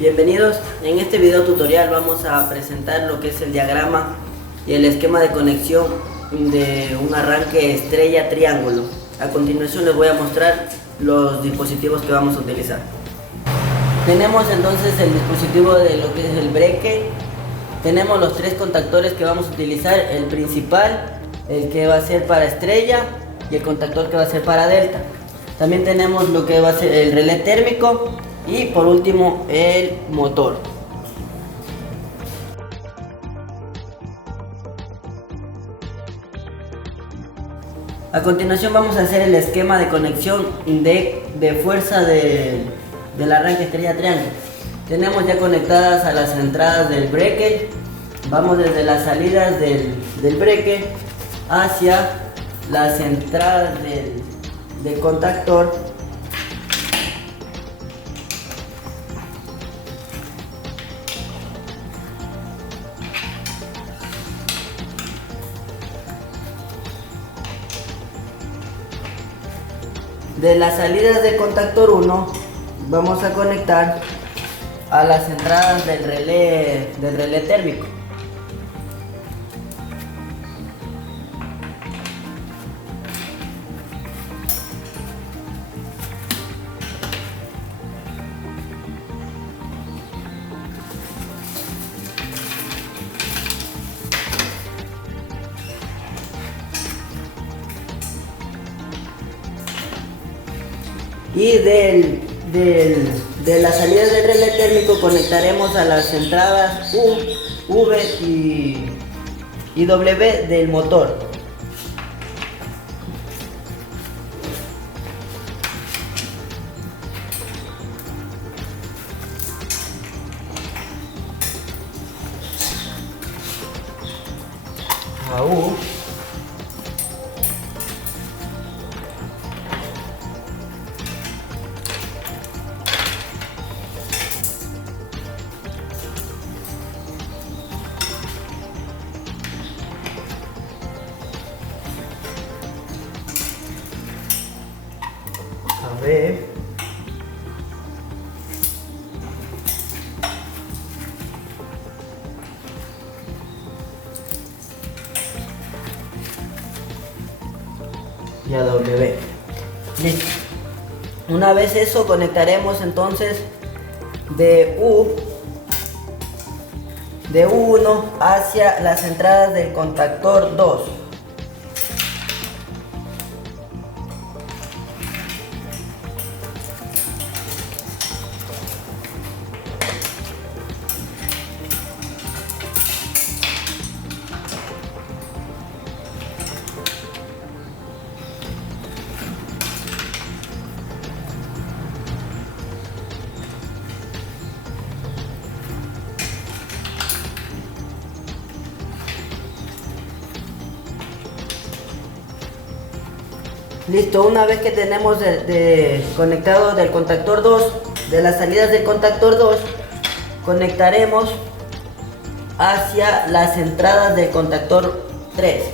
Bienvenidos, en este video tutorial vamos a presentar lo que es el diagrama y el esquema de conexión de un arranque estrella triángulo. A continuación les voy a mostrar los dispositivos que vamos a utilizar. Tenemos entonces el dispositivo de lo que es el breque. Tenemos los tres contactores que vamos a utilizar, el principal, el que va a ser para estrella y el contactor que va a ser para delta. También tenemos lo que va a ser el relé térmico y por último el motor. A continuación vamos a hacer el esquema de conexión de fuerza del arranque estrella triángulo. Tenemos ya conectadas a las entradas del breque. Vamos desde las salidas del breque hacia las entradas del contactor. De las salidas del contactor 1 vamos a conectar a las entradas del relé térmico. Y de las salidas del relé térmico conectaremos a las entradas U, V y W del motor. A U. A ver. Y a W. Listo. Una vez eso conectaremos entonces de U1 hacia las entradas del contactor 2. Listo, una vez que tenemos conectado del contactor 2, de las salidas del contactor 2, conectaremos hacia las entradas del contactor 3.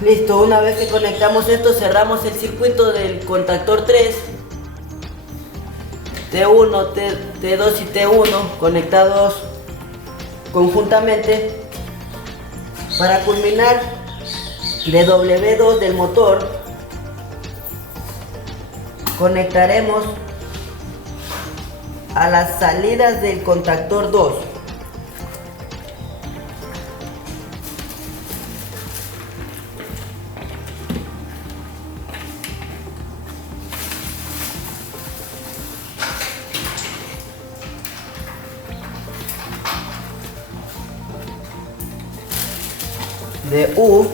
Listo, una vez que conectamos esto, cerramos el circuito del contactor 3, T1, T2 y T1 conectados conjuntamente. Para culminar, de W2 del motor conectaremos a las salidas del contactor 2. de U,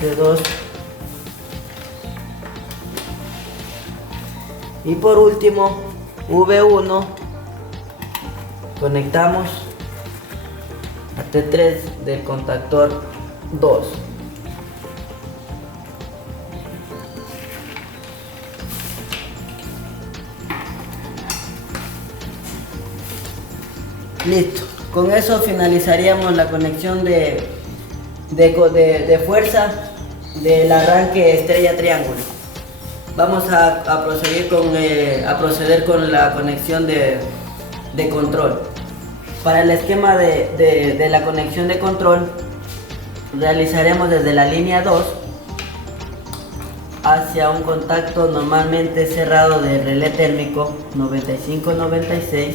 de 2, y por último V1 conectamos a T3 del contactor 2. Listo, con eso finalizaríamos la conexión de fuerza del arranque estrella triángulo. Vamos a proceder con la conexión de control. Para el esquema de la conexión de control, realizaremos desde la línea 2 hacia un contacto normalmente cerrado de relé térmico 95-96.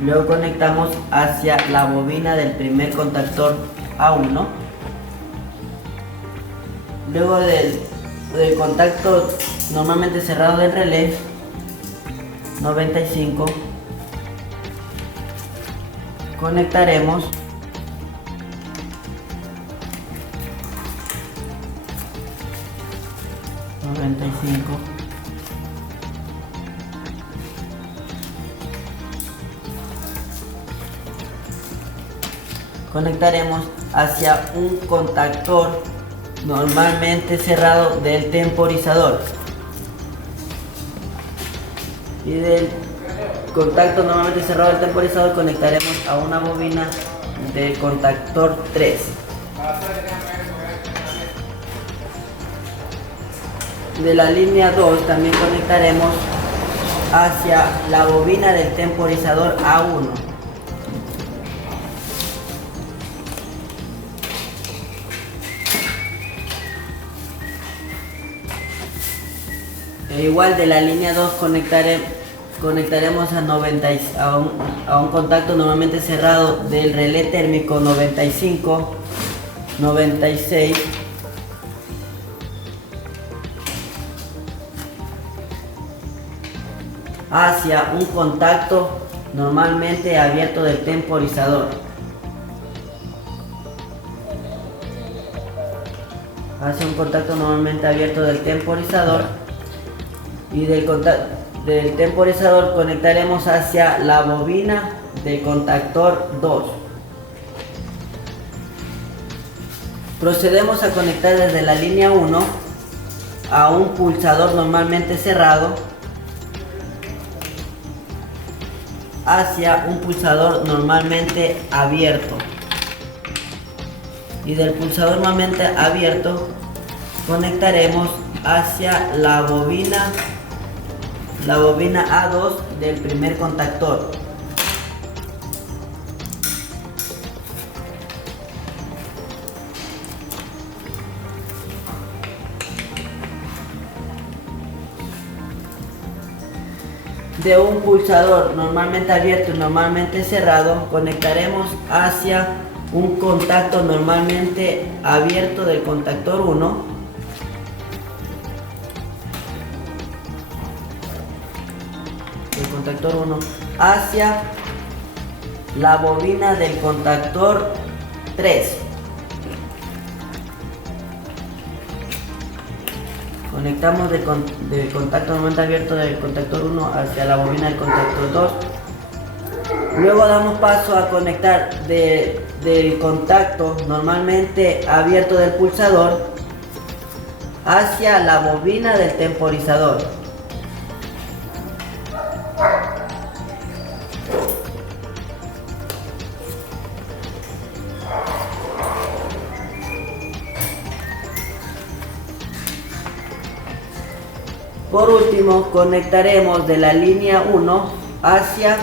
Luego conectamos hacia la bobina del primer contactor A1. Luego del contacto normalmente cerrado del relé 95, conectaremos hacia un contactor normalmente cerrado del temporizador, y del contacto normalmente cerrado del temporizador conectaremos a una bobina de contactor 3. De la línea 2 también conectaremos hacia la bobina del temporizador A1. E igual de la línea 2 conectaremos a un contacto normalmente cerrado del relé térmico 95-96 hacia un contacto normalmente abierto del temporizador. Hacia un contacto normalmente abierto del temporizador, y del temporizador conectaremos hacia la bobina del contactor 2. Procedemos a conectar desde la línea 1 a un pulsador normalmente cerrado hacia un pulsador normalmente abierto, y del pulsador normalmente abierto conectaremos hacia la bobina A2 del primer contactor. De un pulsador normalmente abierto y normalmente cerrado conectaremos hacia un contacto normalmente abierto del contactor 1, hacia la bobina del contactor 3. Conectamos del contacto normalmente abierto del contactor 1 hacia la bobina del contactor 2. Luego damos paso a conectar del contacto normalmente abierto del pulsador hacia la bobina del temporizador. Por último, conectaremos de la línea 1 hacia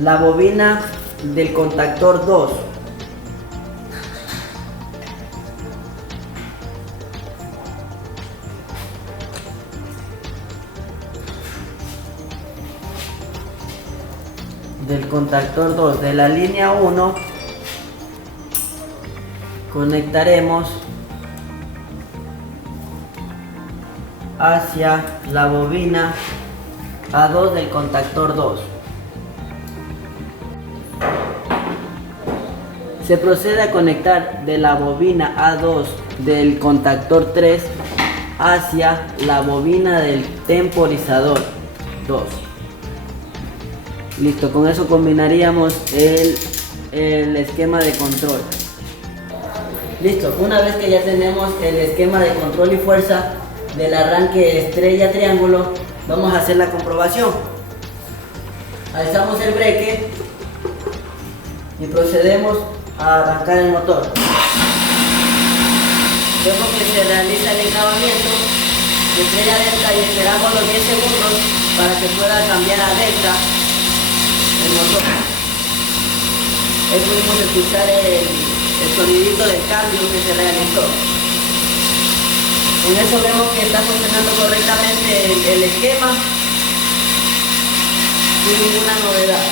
la bobina del contactor 2. Del contactor 2 de la línea 1 conectaremos hacia la bobina A2 del contactor 2. Se procede a conectar de la bobina A2 del contactor 3 hacia la bobina del temporizador 2. Listo, con eso combinaríamos el esquema de control. Listo, una vez que ya tenemos el esquema de control y fuerza del arranque estrella triángulo, vamos a hacer la comprobación. Alzamos el breque y procedemos a arrancar el motor. Vemos que se realiza el encabamiento de estrella delta y esperamos los 10 segundos para que pueda cambiar a delta el motor. Ahí pudimos escuchar el sonidito del cambio que se realizó. Con eso vemos que está funcionando correctamente el esquema sin ninguna novedad.